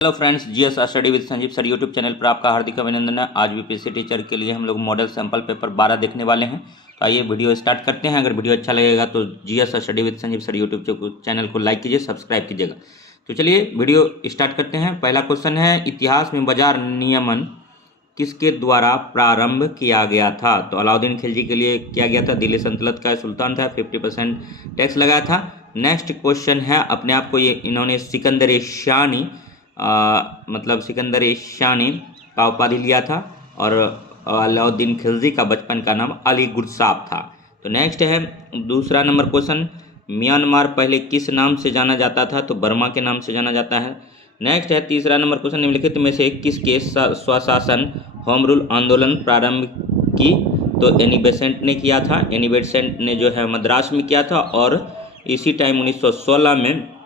Hello friends, GS study with Sanjeev sir YouTube channel पर आपका हार्दिक अभिनंदन है। आज बीपीएससी टीचर के लिए हम लोग मॉडल सैंपल पेपर 12 देखने वाले हैं। तो आइए वीडियो स्टार्ट करते हैं। अगर वीडियो अच्छा लगेगा तो GS study with Sanjeev sir YouTube channel को लाइक कीजिए, सब्सक्राइब कीजिएगा। तो चलिए वीडियो स्टार्ट करते हैं। पहला क्वेश्चन है, इतिहास में बाजार नियमन किसके द्वारा प्रारंभ किया गया था? तो अलाउद्दीन खिलजी के लिए किया गया था। दिल्ली सल्तनत का सुल्तान था, 50% टैक्स लगाया था। नेक्स्ट क्वेश्चन है, अपने आप को ये इन्होंने सिकंदर शानी मतलब सिकंदर शानी का उपाधि लिया था। और अलाउद्दीन खिलजी का बचपन का नाम अली गुरसाब था। तो नेक्स्ट है दूसरा नंबर क्वेश्चन, म्यांमार पहले किस नाम से जाना जाता था? तो बर्मा के नाम से जाना जाता है। नेक्स्ट है तीसरा नंबर क्वेश्चन, निम्नलिखित में से किसके स्वशासन होम रूल आंदोलन प्रारंभ की? तो एनी बेसेंट ने किया था। एनी बेसेंट ने जो है मद्रास में किया था, और इसी टाइम 1916 में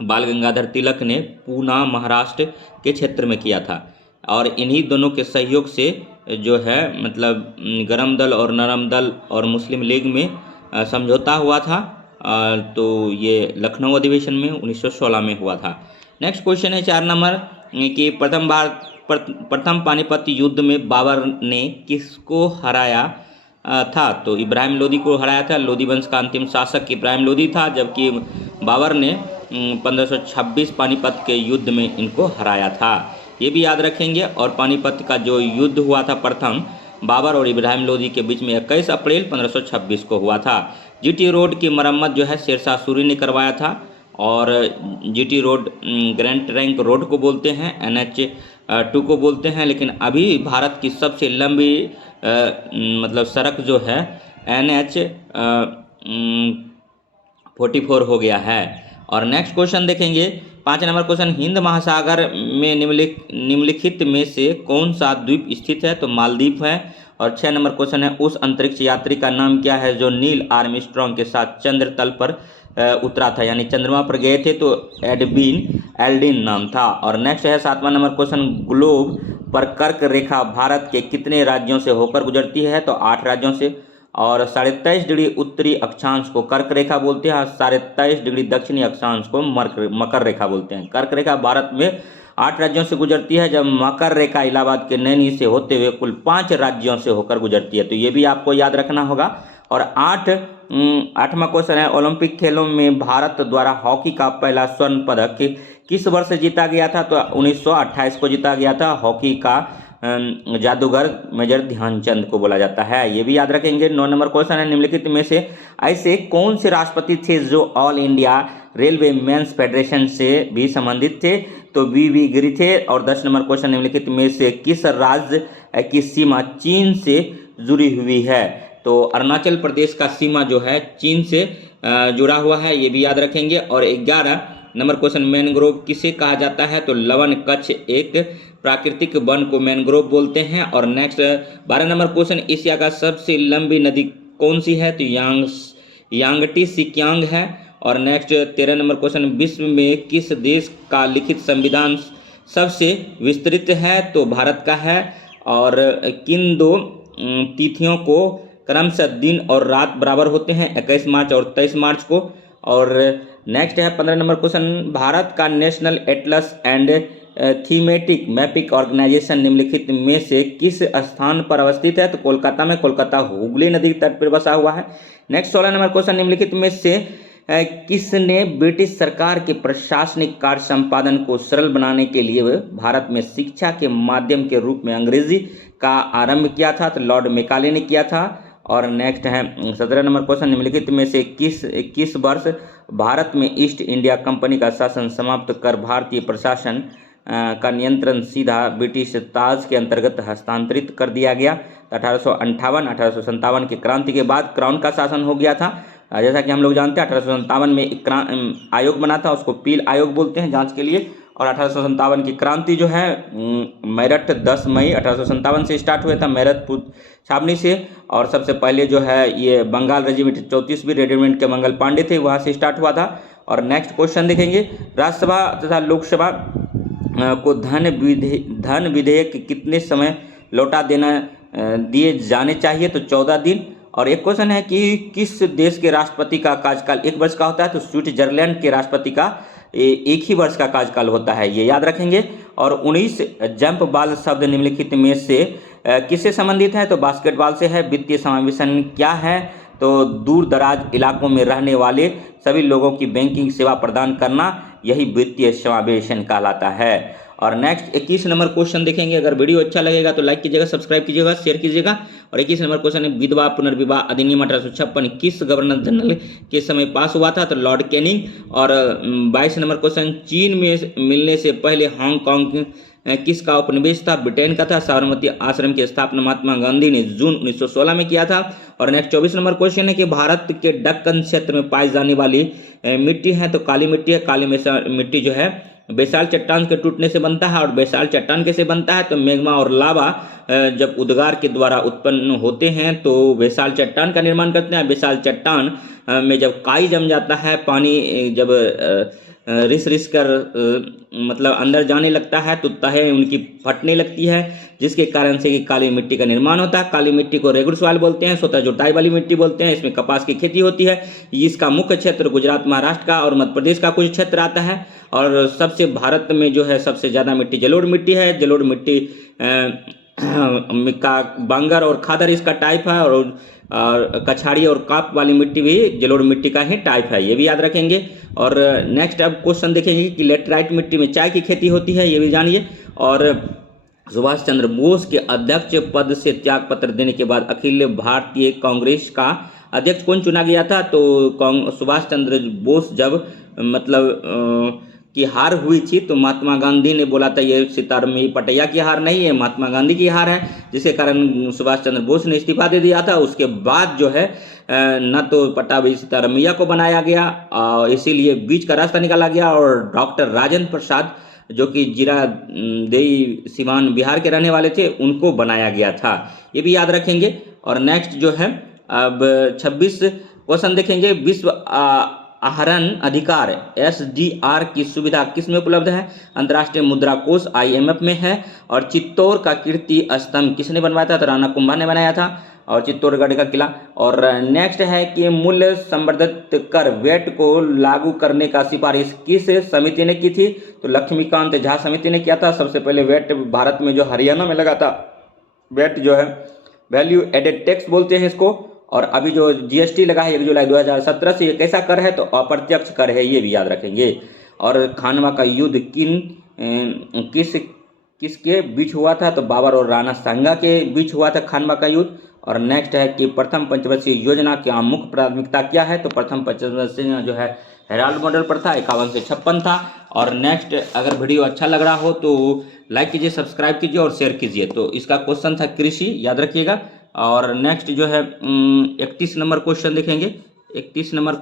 बाल गंगाधर तिलक ने पूना महाराष्ट्र के क्षेत्र में किया था। और इन्हीं दोनों के सहयोग से जो है मतलब गरम दल और नरम दल और मुस्लिम लीग में समझौता हुआ था। तो ये लखनऊ अधिवेशन में 1916 में हुआ था। नेक्स्ट क्वेश्चन है 4 नंबर कि प्रथम पानीपत युद्ध में बाबर ने किसको हराया था? तो इब्राहिम लोदी को हराया था। लोदी वंश का अंतिम शासक इब्राहिम लोदी था, जबकि बाबर ने 1526 पानीपत के युद्ध में इनको हराया था। ये भी याद रखेंगे। और पानीपत का जो युद्ध हुआ था प्रथम बाबर और इब्राहिम लोदी के बीच में 21 अप्रैल 1526 को हुआ था। जीटी रोड की मरम्मत जो है शेरशाह सूरी ने करवाया था। और GT road grand trunk road को बोलते हैं, NH 2 को बोलते हैं। लेकिन अभी भारत की सबसे लंबी मतलब सड़क जो है NH 44 हो गया है। और नेक्स्ट क्वेश्चन देखेंगे 5 नंबर क्वेश्चन, हिंद महासागर में निम्नलिखित में से कौन सा द्वीप स्थित है? तो मालदीव है। और 6 नंबर क्वेश्चन है, उस अंतरिक्ष यात्री का नाम क्या है जो नील आर्मस्ट्रांग के साथ चंद्र तल पर उतरा था, यानी चंद्रमा पर गए थे? तो एल्ड्रिन नाम था। और नेक्स्ट है 7वां नंबर क्वेश्चन, ग्लोब पर कर्क रेखा भारत के कितने राज्यों से होकर गुजरती है? तो 8 राज्यों से। और 23.5 डिग्री उत्तरी अक्षांश को कर्क रेखा बोलते हैं, और 23.5 डिग्री दक्षिणी अक्षांश को मकर रेखा बोलते हैं। कर्क रेखा भारत में 8 राज्यों से गुजरती है, जब मकर रेखा इलाहाबाद के नैनी से होते हुए कुल 5 राज्यों से होकर गुजरती है। तो ये भी आपको याद रखना होगा। और 8वां क्वेश्चन है, ओलंपिक खेलों में भारत द्वारा हॉकी का पहला स्वर्ण पदक किस वर्ष जीता गया था? तो 1928 को जीता गया था। हॉकी का जादूगर मेजर ध्यानचंद को बोला जाता है। ये भी याद रखेंगे। 9 नंबर क्वेश्चन है, निम्नलिखित में से ऐसे कौन से राष्ट्रपति थे जो all India railway men's federation से भी संबंधित थे? तो वी गिरी थे। और 10 नंबर क्वेश्चन, निम्नलिखित में से किस राज्य की सीमा चीन से जुड़ी हुई है? तो अरुणाचल प्रदेश का सीमा जो है चीन से जुड़ा हुआ है। ये भी याद रखेंगे। और 11 नंबर क्वेश्चन, मैनग्रोव किसे कहा जाता है? तो लवन कच्छ एक प्राकृतिक वन को मैनग्रोव बोलते हैं। और नेक्स्ट 12 नंबर क्वेश्चन, एशिया का सबसे लंबी नदी कौन सी है? तो यांगटी सिक्यांग है। और नेक्स्ट 13 नंबर क्वेश्चन, विश्व में किस देश का लिखित संविधान सबसे विस्तृत है? तो भारत का है। और किन 2 तिथियों को क्रमशः दिन और रात बराबर होते हैं? 21 मार्च और 23 मार्च को। और नेक्स्ट है 15 नंबर क्वेश्चन, भारत का national atlas and thematic mapping organisation निम्नलिखित में से किस स्थान पर अवस्थित है? तो कोलकाता में। कोलकाता हुगली नदी तट पर बसा हुआ है। नेक्स्ट 16 नंबर क्वेश्चन, निम्नलिखित में से किसने ब्रिटिश सरकार के प्रशासनिक कार्य संपादन को सरल बनाने के लिए भारत में शिक्षा के माध्यम के रूप में अंग्रेजी का आरंभ किया था? तो लॉर्ड मेकाले ने किया था। और नेक्स्ट है 17 नंबर क्वेश्चन, निम्नलिखित में से किस वर्ष भारत में ईस्ट इंडिया कंपनी का शासन समाप्त कर भारतीय प्रशासन का नियंत्रण सीधा ब्रिटिश ताज के अंतर्गत हस्तांतरित कर दिया गया? 1857 की क्रांति के बाद क्राउन का शासन हो गया था। जैसा कि हम लोग जानते हैं 1857 में एक आयोग बना था, उसको पील आयोग बोलते हैं जांच के लिए। और 1857 की क्रांति जो है मेरठ 10 मई 1857 से स्टार्ट हुआ था, मेरठ छावनी से। और सबसे पहले जो है ये बंगाल रेजिमेंट 34वीं रेजिमेंट के मंगल पांडे थे, वहाँ से स्टार्ट हुआ था। और नेक्स्ट क्वेश्चन देखेंगे, राज्यसभा तथा लोकसभा को धन विधेयक कितने समय लौटा दिए जाने चाहिए? तो 14 दिन। और एक क्वेश्चन है कि किस देश के राष्ट्रपति का कार्यकाल 1 वर्ष का होता है? तो स्विट्जरलैंड के राष्ट्रपति का एक ही वर्ष का कार्यकाल होता है, ये याद रखेंगे। और 19 जंप बॉल शब्द निम्नलिखित में से किससे संबंधित है? तो बास्केटबॉल से है। वित्तीय समावेशन क्या है? तो दूर दराज इलाकों में रहने वाले सभी लोगों की बैंकिंग सेवा प्रदान करना, यही वित्तीय समावेशन कहलाता है। और नेक्स्ट 21 नंबर क्वेश्चन देखेंगे। अगर वीडियो अच्छा लगेगा तो लाइक कीजिएगा, सब्सक्राइब कीजिएगा, शेयर कीजिएगा। और 21 नंबर क्वेश्चन है, विधवा पुनर्विवाह अधिनियम 1856 किस गवर्नर जनरल के समय पास हुआ था? तो लॉर्ड कैनिंग। और 22 नंबर क्वेश्चन, चीन में मिलने से पहले हांगकांग किसका उपनिवेश था? ब्रिटेन का था। साबरमती आश्रम की स्थापना महात्मा गांधी ने जून 1916 में किया था। और नेक्स्ट 24 नंबर क्वेश्चन है कि भारत के दक्कन क्षेत्र में पाई जाने वाली मिट्टी है? तो काली मिट्टी है। काली मिट्टी जो है बेसाल चट्टान के टूटने से बनता है। और बेसाल चट्टान कैसे बनता है? तो मैग्मा और लावा जब उद्गार के द्वारा उत्पन्न होते हैं तो बेसाल चट्टान का निर्माण करते हैं। बेसाल चट्टान में जब काई जम जाता है, पानी जब रिस कर मतलब अंदर जाने लगता है तो तहें उनकी फटने लगती है, जिसके कारण से कि काली मिट्टी का निर्माण होता है। काली मिट्टी को रेगुर सॉइल बोलते हैं, स्वतः जुताई वाली मिट्टी बोलते हैं। इसमें कपास की खेती होती है। इसका मुख्य क्षेत्र गुजरात, महाराष्ट्र का और मध्य प्रदेश का कुछ क्षेत्र आता है। और सबसे भारत में जो है सबसे ज़्यादा मिट्टी जलोढ़ मिट्टी है। जलोढ़ मिट्टी का बांगर और खादर इसका टाइप है। और कछाड़ी और काप वाली मिट्टी भी जलोढ़ मिट्टी का ही टाइप है, ये भी याद रखेंगे। और नेक्स्ट अब क्वेश्चन देखेंगे कि लेटराइट मिट्टी में चाय की खेती होती है, ये भी जानिए। और सुभाष चंद्र बोस के अध्यक्ष पद से त्याग पत्र देने के बाद अखिल भारतीय कांग्रेस का अध्यक्ष कौन चुना गया था? तो सुभाष चंद्र बोस जब मतलब की हार हुई थी तो महात्मा गांधी ने बोला था ये सीतारामय्या पटैया की हार नहीं है, महात्मा गांधी की हार है, जिसके कारण सुभाष चंद्र बोस ने इस्तीफा दे दिया था। उसके बाद जो है न तो पट्टाभी सीतारामैया को बनाया गया, इसीलिए बीच का रास्ता निकाला गया। और डॉक्टर राजेंद्र प्रसाद जो कि जीरादेई सिवान बिहार के रहने वाले थे, उनको बनाया गया था, ये भी याद रखेंगे। और नेक्स्ट जो है अब 26 क्वेश्चन देखेंगे। विश्व आहरण अधिकार SDR की सुविधा किस में उपलब्ध है? अंतर्राष्ट्रीय मुद्रा कोष IMF में है। और चित्तौड़ का कीर्ति स्तंभ किसने बनवाया था? तो राणा कुंभा ने बनाया था, और चित्तौड़गढ़ का किला। और नेक्स्ट है कि मूल्य संवर्धित कर वेट को लागू करने का सिफारिश किस समिति ने की थी? तो लक्ष्मीकांत झा समिति ने किया था। सबसे पहले वेट भारत में जो हरियाणा में लगा था, वेट जो है वैल्यू एडेड टैक्स बोलते हैं इसको। और अभी जो GST लगा है 1 जुलाई 2017 से, ये कैसा कर है? तो अप्रत्यक्ष कर है, ये भी याद रखेंगे। और खानवा का युद्ध किसके बीच हुआ था? तो बाबर और राणा सांगा के बीच हुआ था खानवा का युद्ध। और नेक्स्ट है कि प्रथम पंचवर्षीय योजना की मुख्य प्राथमिकता क्या है? तो प्रथम पंचवर्षीय जो है हेराल्ड मॉडल पर था, 51 से 56 था। और नेक्स्ट अगर वीडियो अच्छा लग रहा हो तो लाइक कीजिए, सब्सक्राइब कीजिए और शेयर कीजिए। तो इसका क्वेश्चन था कृषि, याद रखिएगा। और नेक्स्ट जो है 31 नंबर क्वेश्चन देखेंगे। 31 नंबर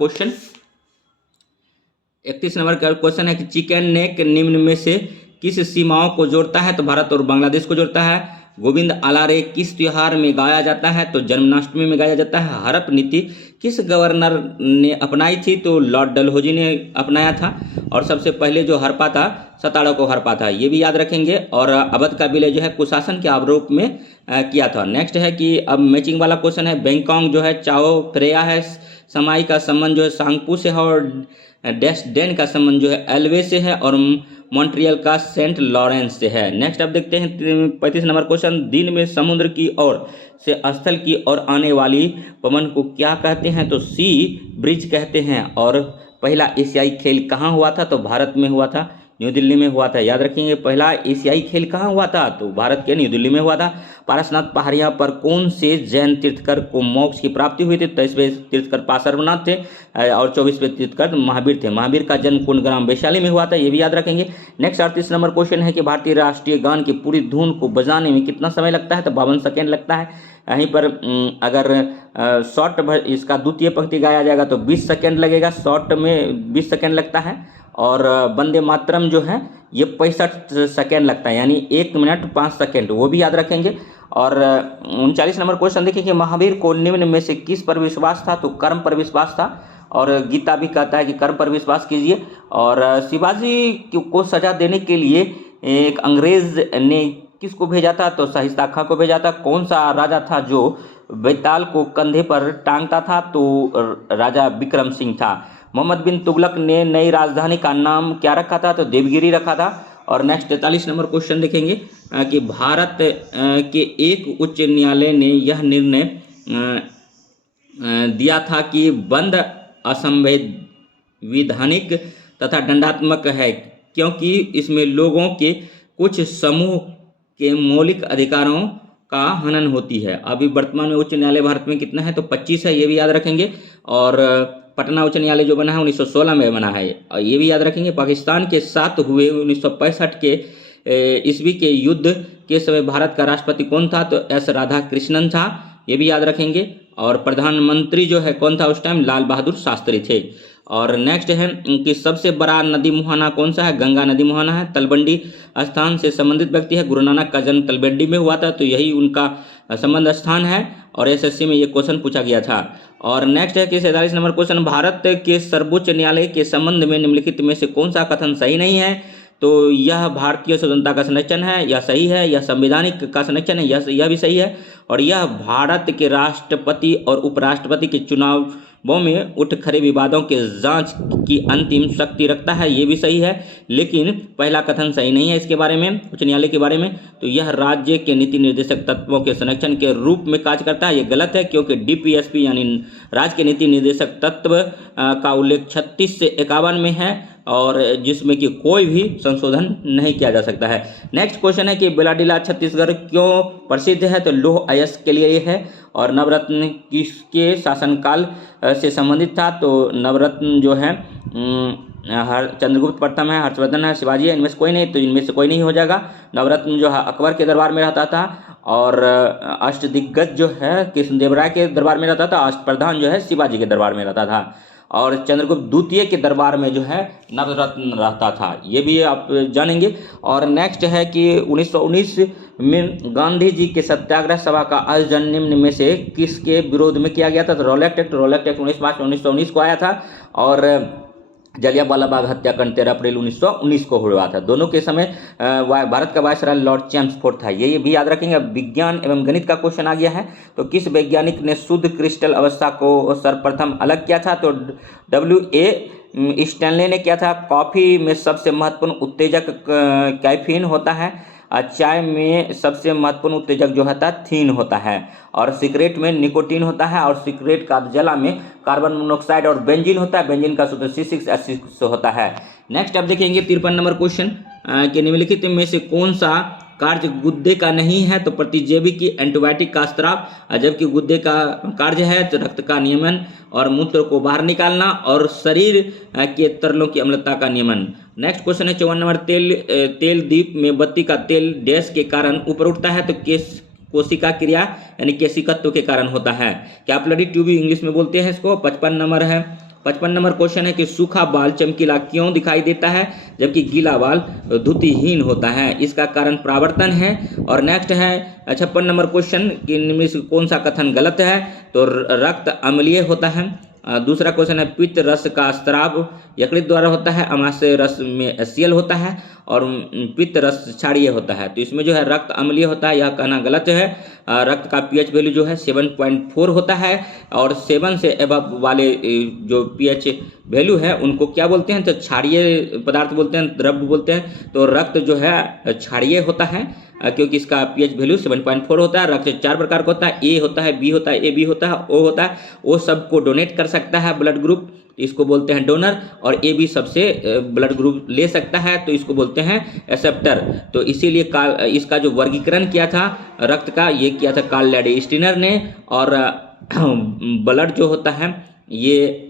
का क्वेश्चन है कि चिकन नेक निम्न में से किस सीमाओं को जोड़ता है? तो भारत और बांग्लादेश को जोड़ता है। गोविंद आलारे किस त्योहार में गाया जाता है? तो जन्माष्टमी में गाया जाता है। हड़प नीति किस गवर्नर ने अपनाई थी? तो लॉर्ड डलहौजी ने अपनाया था। और सबसे पहले जो हड़पा था, सताड़ा को हड़पा था, ये भी याद रखेंगे। और अवध का विलय जो है कुशासन के आरोप में किया था। नेक्स्ट है कि अब मैचिंग वाला क्वेश्चन है। बैंकॉक जो है चाओ फ्रेया है। समाई का संबंध जो है सांगपू से है। और डेस्डेन का संबंध जो है एल्वे से है। और मॉन्ट्रियल का सेंट लॉरेंस से है। नेक्स्ट अब देखते हैं 35 नंबर क्वेश्चन। दिन में समुद्र की ओर से स्थल की ओर आने वाली पवन को क्या कहते हैं? तो सी ब्रिज कहते हैं। और पहला एशियाई खेल कहाँ हुआ था? तो भारत में हुआ था, न्यू दिल्ली में हुआ था, याद रखेंगे। पहला एशियाई खेल कहाँ हुआ था? तो भारत के न्यू दिल्ली में हुआ था। पारसनाथ पहाड़ियाँ पर कौन से जैन तीर्थकर को मोक्ष की प्राप्ति हुई थी? 23वें तीर्थकर पार्श्वनाथ थे। और 24वें तीर्थकर महावीर थे। महावीर का जन्म कुंड ग्राम वैशाली में हुआ था, ये भी याद रखेंगे। नेक्स्ट 38 नंबर क्वेश्चन है कि भारतीय राष्ट्रीय गान की पूरी धुन को बजाने में कितना समय लगता है? तो 52 सेकेंड लगता है। यहीं पर अगर शॉर्ट इसका द्वितीय पंक्ति गाया जाएगा तो 20 सेकेंड लगेगा, शॉर्ट में 20 सेकेंड लगता है। और वंदे मातरम जो है ये 65 सेकेंड लगता है, यानी 1 मिनट 5 सेकेंड, वो भी याद रखेंगे। और 39 नंबर क्वेश्चन देखिए कि महावीर को निम्न में से किस पर विश्वास था? तो कर्म पर विश्वास था। और गीता भी कहता है कि कर्म पर विश्वास कीजिए। और शिवाजी को सजा देने के लिए एक अंग्रेज ने किसको भेजा था? तो शाहिस्ता खां को भेजा था। कौन सा राजा था जो बैताल को कंधे पर टांगता था? तो राजा विक्रम सिंह था। मोहम्मद बिन तुगलक ने नई राजधानी का नाम क्या रखा था? तो देवगिरी रखा था। और नेक्स्ट 43 नंबर क्वेश्चन देखेंगे कि भारत के एक उच्च न्यायालय ने यह निर्णय दिया था कि बंद असंवैधानिक तथा दंडात्मक है, क्योंकि इसमें लोगों के कुछ समूह के मौलिक अधिकारों का हनन होती है। अभी वर्तमान में उच्च न्यायालय भारत में कितना है? तो 25 है, ये भी याद रखेंगे। और पटना उच्च न्यायालय जो बना है 1916 में बना है, और ये भी याद रखेंगे। पाकिस्तान के साथ हुए 1965 के ईस्वी के युद्ध के समय भारत का राष्ट्रपति कौन था? तो एस राधाकृष्णन था, ये भी याद रखेंगे। और प्रधानमंत्री जो है कौन था उस टाइम? लाल बहादुर शास्त्री थे। और नेक्स्ट है कि सबसे बड़ा नदी मुहाना कौन सा है? गंगा नदी मुहाना है। तलबंडी स्थान से संबंधित व्यक्ति है, गुरु नानक का जन्म तलबंडी में हुआ था, तो यही उनका संबंध स्थान है। और एसएससी में ये क्वेश्चन पूछा गया था। और नेक्स्ट है कि 47 नंबर क्वेश्चन, भारत के सर्वोच्च न्यायालय के संबंध में निम्नलिखित में से कौन सा कथन सही नहीं है? तो यह भारतीय स्वतंत्रता का संरक्षण है, यह सही है। यह संवैधानिक का संरक्षण है, यह भी सही है। और यह भारत के राष्ट्रपति और उपराष्ट्रपति के चुनावों में उठ खड़े विवादों के जांच की अंतिम शक्ति रखता है, ये भी सही है। लेकिन पहला कथन सही नहीं है इसके बारे में, उच्च न्यायालय के बारे में। तो यह राज्य के नीति निर्देशक तत्वों के संरक्षण के रूप में कार्य करता है, ये गलत है, क्योंकि डीपीएसपी यानी राज्य के नीति निर्देशक तत्व का उल्लेख 36 से 51 में है, और जिसमें कि कोई भी संशोधन नहीं किया जा सकता है। नेक्स्ट क्वेश्चन है कि बेलाडीला छत्तीसगढ़ क्यों प्रसिद्ध है? तो लौह अयस्क के लिए ये है। और नवरत्न किसके शासनकाल से संबंधित था? तो नवरत्न जो है चंद्रगुप्त प्रथम है, हर्षवर्धन है, शिवाजी है, इनमें से कोई नहीं, तो इनमें से कोई नहीं हो जाएगा। नवरत्न जो है अकबर के दरबार में रहता था, और अष्टदिग्गज जो है कृष्णदेवराय के दरबार में रहता था, अष्टप्रधान जो है शिवाजी के दरबार में रहता था, और चंद्रगुप्त द्वितीय के दरबार में जो है नवरत्न रहता था, ये भी आप जानेंगे। और नेक्स्ट है कि 1919 में गांधी जी के सत्याग्रह सभा का आयोजन निम्न में से किसके विरोध में किया गया था? तो रॉलेट एक्ट 19 मार्च 1919 को आया था। और जलियांवाला बाग हत्याकांड 13 अप्रैल 1919 को हुआ था। दोनों के समय भारत का वायसराय लॉर्ड चैम्सफोर्ड था, ये भी याद रखेंगे। विज्ञान एवं गणित का क्वेश्चन आ गया है। तो किस वैज्ञानिक ने शुद्ध क्रिस्टल अवस्था को सर्वप्रथम अलग किया था? तो W.A. स्टैनले ने किया था। कॉफी में सबसे महत्वपूर्ण उत्तेजक कैफीन होता है। चाय में सबसे महत्वपूर्ण उत्तेजक जो होता है थीन होता है। और सिगरेट में निकोटीन होता है। और सिगरेट का जला में कार्बन मोनोऑक्साइड और बेंजीन होता है। बेंजीन का सूत्र C6H6 होता है। नेक्स्ट आप देखेंगे 53 नंबर क्वेश्चन कि निम्नलिखित में से कौन सा कार्य गुद्दे का नहीं है? तो प्रतिजैविक की एंटीबायोटिक का स्त्राव, जबकि गुद्दे का कार्य है तो रक्त का नियमन और मूत्र को बाहर निकालना और शरीर के तरलों की अम्लता का नियमन। नेक्स्ट क्वेश्चन है 54 नंबर, तेल दीप में बत्ती का तेल डैश के कारण ऊपर उठता है? तो कोशिका क्रिया यानी केशिकत्व के कारण होता है। कैपिलरी ट्यूब इंग्लिश में बोलते हैं इसको। 55 नंबर क्वेश्चन है कि सूखा बाल चमकीला क्यों दिखाई देता है जबकि गीला बाल द्युतिहीन होता है? इसका कारण परावर्तन है। और नेक्स्ट है 56 नंबर क्वेश्चन कि इनमें से कौन सा कथन गलत है? तो रक्त अम्लीय होता है। दूसरा क्वेश्चन है पित्त रस का स्राव यकृत द्वारा होता है, अमाशय रस में HCl होता है और पित्त रस क्षारीय होता है। तो इसमें जो है रक्त अम्लीय होता है, यह कहना गलत है। रक्त का pH वैल्यू जो है 7.4 होता है और 7 से एबव वाले जो pH वैल्यू है उनको क्या बोलते हैं? तो क्षारीय पदार्थ बोलते हैं, द्रव्य बोलते हैं। तो रक्त जो है क्षारीय होता है क्योंकि इसका pH वैल्यू 7.4 होता है। रक्त 4 प्रकार का होता है, A होता है, B होता है, AB होता है, O होता है। O सबको डोनेट कर सकता है ब्लड ग्रुप, इसको बोलते हैं डोनर, और AB सबसे ब्लड ग्रुप ले सकता है तो इसको बोलते हैं एक्सेप्टर। तो इसीलिए इसका जो वर्गीकरण किया था रक्त का, ये किया था कार्ल लैडी-स्टीनर ने। और ब्लड जो होता है ये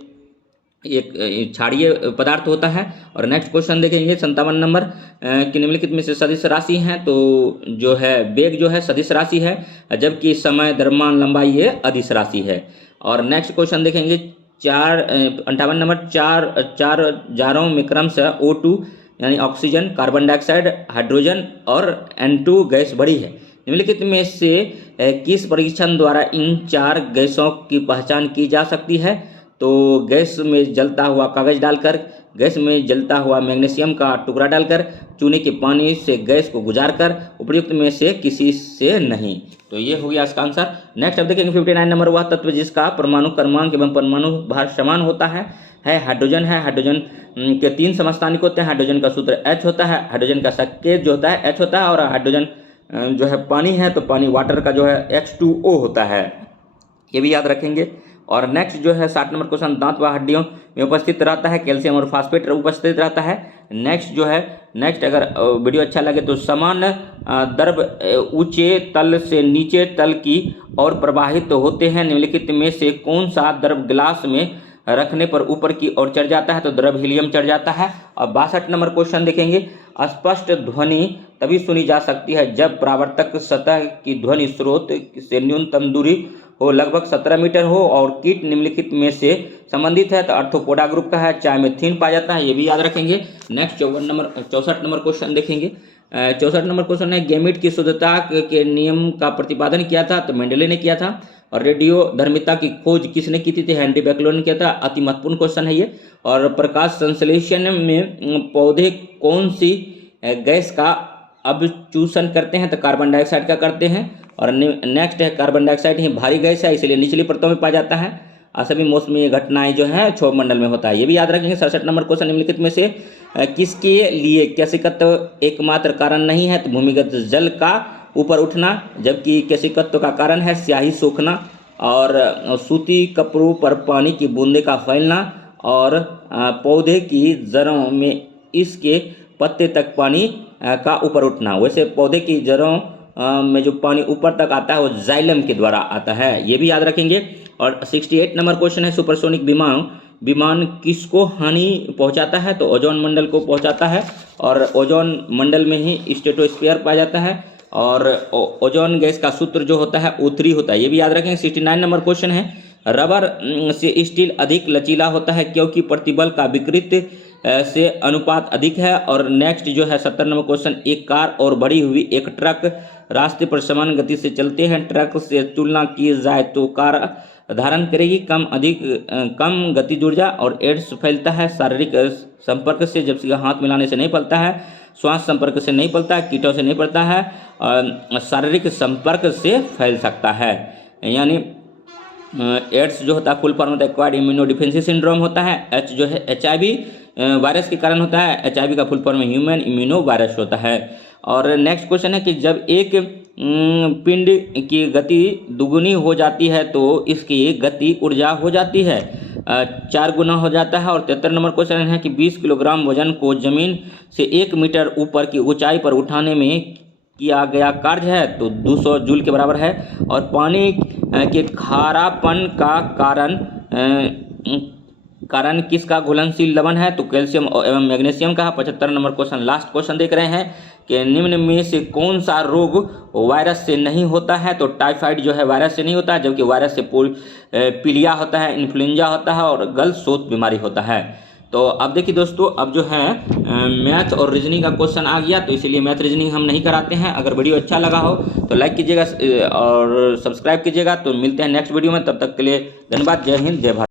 एक क्षारीय पदार्थ होता है। और नेक्स्ट क्वेश्चन देखेंगे 57 नंबर कि निम्नलिखित में से सदिश राशि है? तो जो है वेग जो है सदिश राशि है, जबकि समय द्रव्यमान लंबाई ये अदिश राशि है। और नेक्स्ट क्वेश्चन देखेंगे 58 नंबर, चार जारों में क्रमशः O2 यानी ऑक्सीजन, कार्बन डाइऑक्साइड, हाइड्रोजन और N2 गैस बड़ी है। निम्नलिखित में से किस परीक्षण द्वारा इन 4 गैसों की पहचान की जा सकती है? तो गैस में जलता हुआ कागज डालकर, गैस में जलता हुआ मैग्नीशियम का टुकड़ा डालकर चूने के पानी से गैस को गुजार कर उपयुक्त में से किसी से नहीं। तो ये हो गया इसका आंसर। नेक्स्ट अब देखेंगे 59 नंबर, वह तत्व जिसका परमाणु क्रमांक एवं परमाणु भार समान होता है हाइड्रोजन है। हाइड्रोजन के 3 समस्थानिक होते हैं। हाइड्रोजन का सूत्र H होता है, हाइड्रोजन का संकेत जो होता है H होता है, और हाइड्रोजन जो है पानी है तो पानी वाटर का जो है H2O होता है, ये भी याद रखेंगे। और नेक्स्ट जो है 60 नंबर क्वेश्चन, दांत व हड्डियों में उपस्थित रहता है कैल्शियम और फास्फेट उपस्थित रहता है। नेक्स्ट अगर वीडियो अच्छा लगे तो समान द्रव ऊंचे तल से नीचे तल की ओर प्रवाहित होते हैं, निम्नलिखित में से कौन सा द्रव गिलास में रखने पर ऊपर की ओर चढ़ जाता है, तो द्रव हीलियम चढ़ जाता है। और 62 नंबर क्वेश्चन देखेंगे, स्पष्ट ध्वनि तभी सुनी जा सकती है जब परावर्तक सतह की ध्वनि स्रोत से न्यूनतम दूरी हो, लगभग 17 मीटर हो, और कीट निम्नलिखित में से संबंधित है, तो आर्थ्रोपोडा ग्रुप का है, चाय में थीन पाया जाता है, ये भी याद रखेंगे। नेक्स्ट 64 नंबर क्वेश्चन देखेंगे। 64 नंबर क्वेश्चन है, गैमीट की शुद्धता के नियम का प्रतिपादन किया था, तो मेंडले ने किया था। और रेडियो धर्मिता की खोज किसने की थी, हेनरी बेकलर ने किया था। अति महत्वपूर्ण क्वेश्चन है ये। और प्रकाश संश्लेषण में पौधे कौन सी गैस का अवचूषण करते हैं, तो कार्बन डाइऑक्साइड का करते हैं। और नेक्स्ट है, कार्बन डाइऑक्साइड ही भारी गैस है, इसलिए निचली परतों में पाया जाता है। सभी मौसमी घटनाएं जो है क्षोभ मंडल में होता है, ये भी याद रखेंगे। 67 नंबर क्वेश्चन, निम्नलिखित में से किसके लिए कैसिकत्व एकमात्र कारण नहीं है, तो भूमिगत जल का ऊपर उठना, जबकि कैसिकत्व का कारण है स्याही सूखना, और सूती कपड़ों पर पानी की बूंदे का फैलना, और पौधे की जड़ों में इसके पत्ते तक पानी का ऊपर उठना। वैसे पौधे की जड़ों में जो पानी ऊपर तक आता है वो जाइलम के द्वारा आता है, ये भी याद रखेंगे। और 68 नंबर क्वेश्चन है, सुपरसोनिक विमान किसको हानि पहुंचाता है, तो ओजोन मंडल को पहुंचाता है, और ओजोन मंडल में ही स्ट्रेटोस्फीयर पाया जाता है। और ओजोन गैस का सूत्र जो होता है O3 होता है, ये भी याद रखेंगे। 69 नंबर क्वेश्चन है, रबर से स्टील अधिक लचीला होता है क्योंकि प्रतिबल का विकृत से अनुपात अधिक है। और नेक्स्ट जो है 70 नंबर क्वेश्चन, एक कार और बढ़ी हुई एक ट्रक रास्ते पर समान गति से चलते हैं, ट्रक से तुलना की जाए तो कार धारण करेगी कम गतिज ऊर्जा। और एड्स फैलता है शारीरिक संपर्क से, जबकि हाथ मिलाने से नहीं फैलता है, श्वास संपर्क से नहीं फैलता है, कीटों से नहीं फैलता है, शारीरिक संपर्क से फैल सकता है। यानी एड्स जो होता है फुल फॉर्म होता है एक्वायर्ड इम्यूनो डिफेंसी सिंड्रोम होता है। एच जो है HIV वायरस के कारण होता है, HIV का full form human immuno virus होता है। और नेक्स्ट क्वेश्चन है कि जब एक पिंड की गति दुगुनी हो जाती है तो इसकी गति ऊर्जा हो जाती है 4 गुना हो जाता है। और 73 नंबर क्वेश्चन है कि 20 किलोग्राम वजन को जमीन से 1 मीटर ऊपर की ऊंचाई पर उठाने में किया गया कार्य है, तो 200 जूल के बराबर है। और पानी के खारापन का कारण किसका घुलनशील लवण है, तो कैल्शियम एवं मैग्नीशियम का। 75 नंबर क्वेश्चन लास्ट क्वेश्चन देख रहे हैं कि निम्न में से कौन सा रोग वायरस से नहीं होता है, तो टाइफाइड जो है वायरस से नहीं होता है, जबकि वायरस से पीलिया होता है, इन्फ्लुएंजा होता है, और गल शोथ बीमारी होता है। तो अब देखिए दोस्तों, अब जो है मैथ और रीजनिंग का क्वेश्चन आ गया, तो इसीलिए मैथ रीजनिंग हम नहीं कराते हैं। अगर वीडियो अच्छा लगा हो तो लाइक कीजिएगा और सब्सक्राइब कीजिएगा। तो मिलते हैं नेक्स्ट वीडियो में, तब तक के लिए धन्यवाद। जय हिंद, जय भारत।